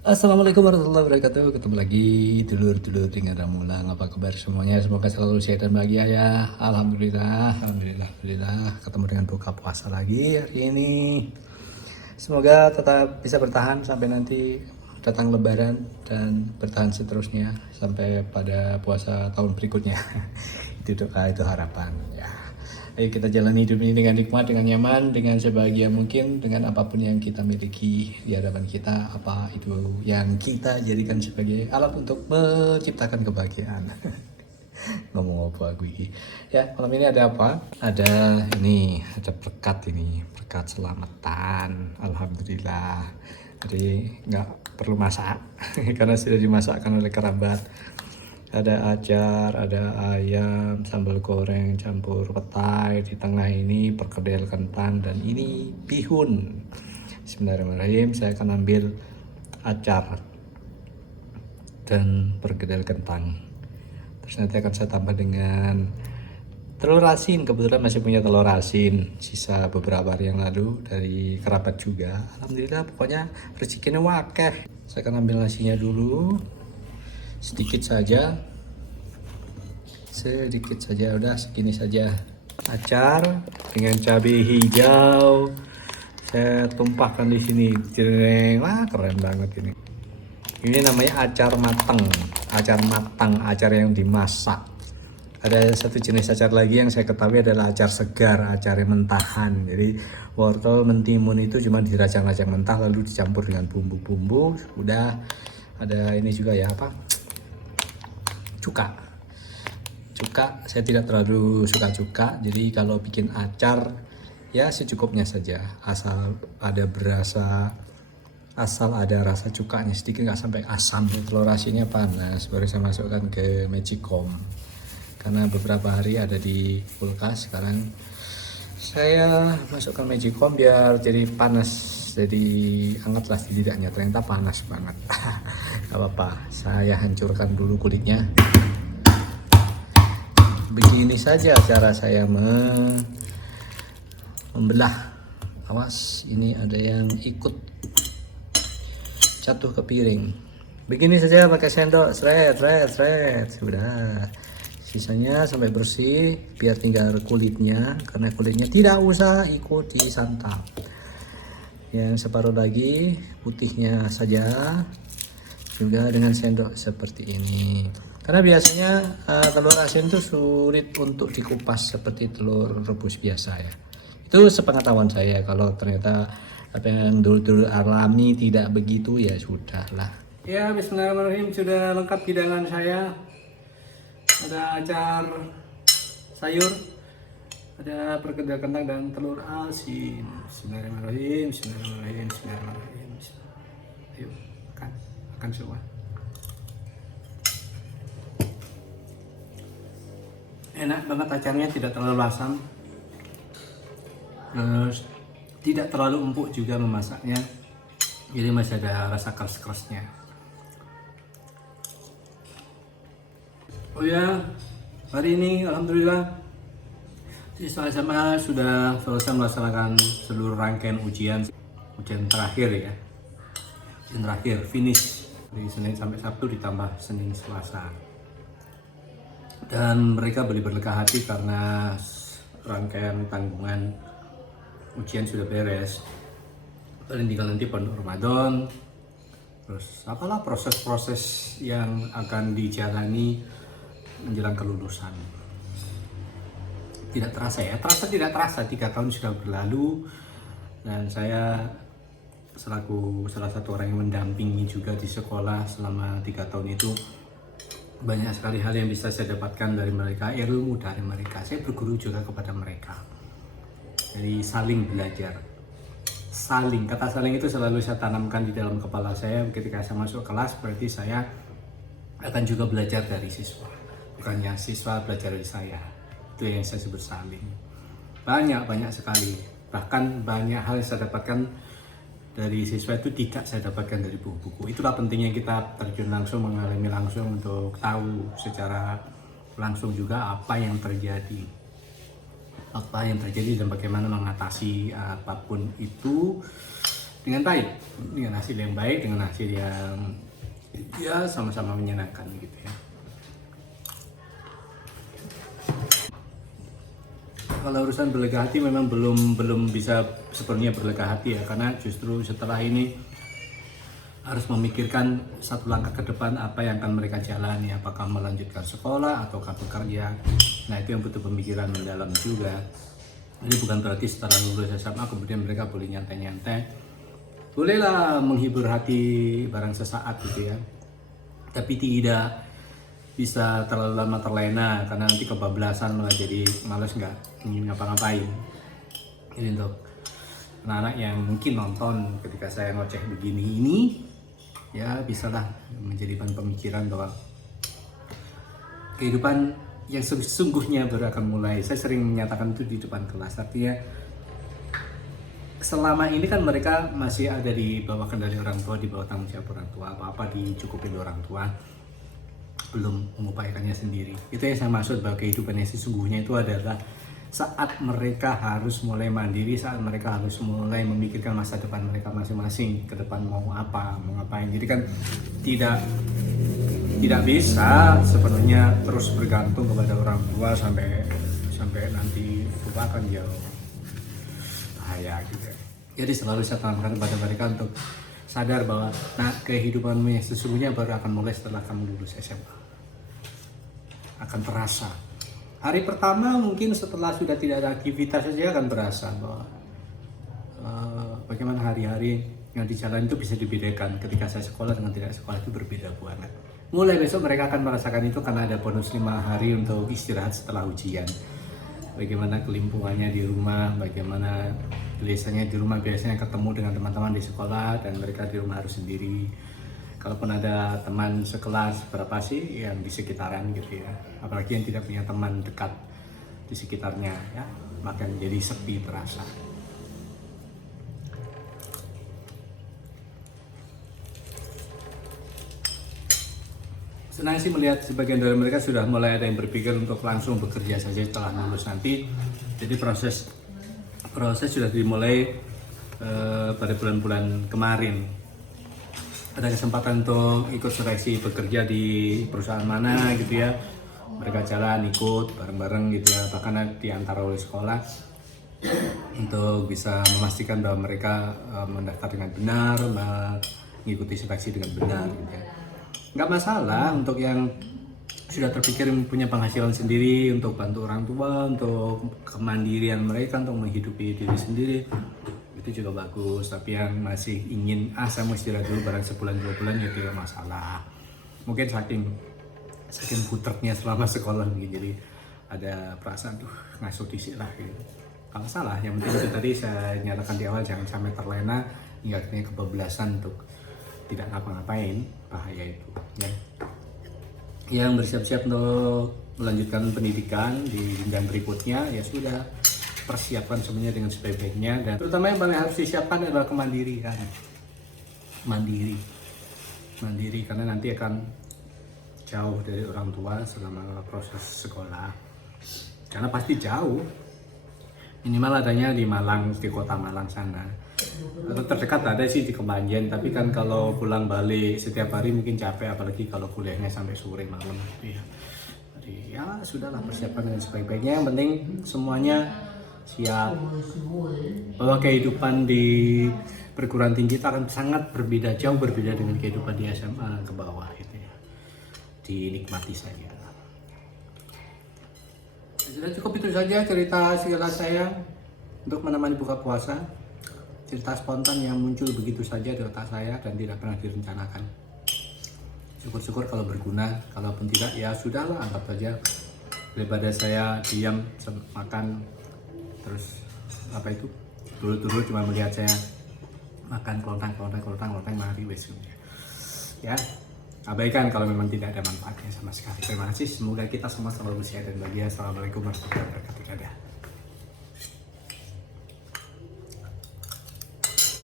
Assalamualaikum warahmatullahi wabarakatuh. Ketemu lagi dulur-dulur dengan Ramulang. Apa kabar semuanya? Semoga selalu sehat dan bahagia ya. Alhamdulillah. Ketemu dengan buka puasa lagi hari ini. Semoga tetap bisa bertahan sampai nanti datang Lebaran dan bertahan seterusnya sampai pada puasa tahun berikutnya. Itu doa, itu harapan ya. Ayo kita jalani hidup ini dengan nikmat, dengan nyaman, dengan sebahagia mungkin, dengan apapun yang kita miliki di hadapan kita, apa itu yang kita jadikan sebagai alat untuk menciptakan kebahagiaan. Ngomong apa aku ini? Ya, malam ini ada apa? Ada berkat selamatan. Alhamdulillah. Jadi nggak perlu masak karena sudah dimasakkan oleh kerabat. Ada acar, ada ayam, sambal goreng, campur petai. Di tengah ini perkedel kentang dan ini bihun. Bismillahirrahmanirrahim. Saya akan ambil acar dan perkedel kentang. Terus nanti akan saya tambah dengan telur asin. Kebetulan masih punya telur asin sisa beberapa hari yang lalu dari kerabat juga. Alhamdulillah, pokoknya rezekinya wakeh. Saya akan ambil nasinya dulu. Sedikit saja, udah segini saja. Acar dengan cabai hijau saya tumpahkan di sini. Jreng, wah keren banget ini. Ini namanya acar matang, acar yang dimasak. Ada satu jenis acar lagi yang saya ketahui adalah acar segar, acar yang mentahan. Jadi wortel mentimun itu cuma dirajang-rajang mentah lalu dicampur dengan bumbu-bumbu. Udah ada ini juga ya, apa? Cuka. Saya tidak terlalu suka cuka, jadi kalau bikin acar ya secukupnya saja, asal ada rasa cukanya sedikit, nggak sampai asam. Telur asinnya panas baru saya masukkan ke magicom karena beberapa hari ada di kulkas. Sekarang saya masukkan magicom biar jadi panas, jadi hangatlah setidaknya. Ternyata panas banget. Gak apa-apa, saya hancurkan dulu kulitnya. Begini saja cara saya membelah. Awas, ini ada yang ikut jatuh ke piring. Begini saja pakai sendok, seret. Sudah. Sisanya sampai bersih, biar tinggal kulitnya, karena kulitnya tidak usah ikut disantap. Yang separuh lagi putihnya saja juga dengan sendok seperti ini. Karena biasanya telur asin itu sulit untuk dikupas seperti telur rebus biasa ya. Itu sepengetahuan saya. Kalau ternyata apa yang dulu alami tidak begitu, ya sudahlah. Ya, bismillahirrahmanirrahim. Sudah lengkap hidangan saya. Ada acar sayur, ada perkedel kentang dan telur asin. Bismillahirrahmanirrahim. Ayo makan semua. Enak banget acarnya, tidak terlalu asam, terus tidak terlalu empuk juga memasaknya, jadi masih ada rasa keras-kerasnya. Oh ya, hari ini alhamdulillah siswa SMA sudah selesai melaksanakan seluruh rangkaian ujian terakhir ya, ujian terakhir finish dari Senin sampai Sabtu ditambah Senin Selasa. Dan mereka berlega hati karena rangkaian tanggungan ujian sudah beres. Paling tinggal nanti pondok Ramadan, terus apalah proses-proses yang akan dijalani menjelang kelulusan. Tidak terasa ya, tidak terasa 3 tahun sudah berlalu, dan saya selaku salah satu orang yang mendampingi juga di sekolah selama 3 tahun itu, banyak sekali hal yang bisa saya dapatkan dari mereka, ilmu dari mereka. Saya berguru juga kepada mereka. Jadi saling belajar. Kata saling itu selalu saya tanamkan di dalam kepala saya. Ketika saya masuk kelas, berarti saya akan juga belajar dari siswa. Bukannya siswa belajar dari saya. Itu yang saya sebut saling. Banyak sekali. Bahkan banyak hal yang saya dapatkan dari siswa itu tidak saya dapatkan dari buku-buku. Itulah pentingnya kita terjun langsung, mengalami langsung untuk tahu secara langsung juga apa yang terjadi dan bagaimana mengatasi apapun itu. dengan baik, dengan hasil yang baik, dengan hasil yang ya sama-sama menyenangkan gitu ya. Kalau urusan berlega hati memang belum bisa sepenuhnya berlega hati ya, karena justru setelah ini harus memikirkan satu langkah ke depan apa yang akan mereka jalani, apakah melanjutkan sekolah ataukah bekerja. Nah itu yang butuh pemikiran mendalam juga. Jadi bukan berarti setelah lulus SMA kemudian mereka boleh nyantai-nyantai, bolehlah menghibur hati barang sesaat gitu ya, tapi tidak bisa terlalu lama terlena karena nanti kebablasan malah jadi males nggak ingin ngapa-ngapain. Jadi untuk anak-anak yang mungkin nonton ketika saya ngoceh begini ini ya bisalah menjadi bahan pemikiran bahwa kehidupan yang sesungguhnya baru akan mulai. Saya sering menyatakan itu di depan kelas, artinya selama ini kan mereka masih ada di bawah kendali orang tua, di bawah tanggung jawab orang tua, apa-apa dicukupin orang tua, belum mengupayakannya sendiri. Itu yang saya maksud bahwa kehidupan yang sesungguhnya itu adalah saat mereka harus mulai mandiri, saat mereka harus mulai memikirkan masa depan mereka masing-masing, ke depan mau apa, mau ngapain. Jadi kan tidak bisa sepenuhnya terus bergantung kepada orang tua sampai nanti tua kan jauh bahaya gitu. Jadi selalu saya tanamkan kepada mereka untuk sadar bahwa kehidupanmu yang sesungguhnya baru akan mulai setelah kamu lulus SMA. Akan terasa. Hari pertama mungkin setelah sudah tidak ada aktivitas saja akan berasa bahwa bagaimana hari-hari yang di jalan itu bisa dibedakan. Ketika saya sekolah dengan tidak sekolah itu berbeda banget. Mulai besok mereka akan merasakan itu karena ada bonus 5 hari untuk istirahat setelah ujian. Bagaimana kelimpungannya di rumah, bagaimana biasanya di rumah ketemu dengan teman-teman di sekolah dan mereka di rumah harus sendiri. Kalaupun ada teman sekelas, berapa sih yang di sekitaran gitu ya, apalagi yang tidak punya teman dekat di sekitarnya ya, maka menjadi sepi terasa. Senang sih melihat sebagian dari mereka sudah mulai ada yang berpikir untuk langsung bekerja saja setelah lulus nanti. Jadi proses sudah dimulai pada bulan-bulan kemarin. Ada kesempatan untuk ikut seleksi bekerja di perusahaan mana gitu ya, mereka jalan ikut bareng-bareng gitu ya, bahkan diantar oleh sekolah untuk bisa memastikan bahwa mereka mendaftar dengan benar, mengikuti seleksi dengan benar gitu ya. Nggak masalah untuk yang sudah terpikir punya penghasilan sendiri untuk bantu orang tua, untuk kemandirian mereka, untuk menghidupi diri sendiri, itu juga bagus. Tapi yang masih ingin saya mau istirahat dulu barang sebulan 2 bulan ya tidak masalah. Mungkin saking puternya selama sekolah mungkin jadi ada perasaan ngasuh disik lah gitu. Kalau salah, yang penting itu tadi saya nyatakan di awal, jangan sampai terlena hingga akhirnya kebablasan untuk tidak ngapa-ngapain, bahaya itu ya. Yang bersiap-siap untuk melanjutkan pendidikan di jenjang berikutnya ya sudah, persiapkan semuanya dengan sebaik-baiknya, dan terutama yang paling harus disiapkan adalah kemandirian. Mandiri karena nanti akan jauh dari orang tua selama proses sekolah, karena pasti jauh, minimal adanya di Malang, di kota Malang sana. Atau terdekat ada sih di Kebanjen, tapi kan kalau pulang balik setiap hari mungkin capek, apalagi kalau kuliahnya sampai sore malam gitu ya. Jadi ya sudahlah, persiapkan dengan sebaik-baiknya, yang penting semuanya siap bahwa kehidupan di perguruan tinggi itu akan sangat berbeda, jauh berbeda dengan kehidupan di SMA ke bawah gitu ya. Dinikmati saja. Sudah cukup itu saja cerita segala saya untuk menemani buka puasa. Cerita spontan yang muncul begitu saja di otak saya dan tidak pernah direncanakan. Syukur-syukur kalau berguna, kalaupun tidak ya sudahlah, anggap saja. Daripada saya diam makan terus dulu cuma melihat saya makan kelontang mari wes ya, abaikan kalau memang tidak ada manfaatnya sama sekali. Terima kasih, semoga kita semua selalu sehat dan bahagia. Assalamualaikum warahmatullahi wabarakatuh.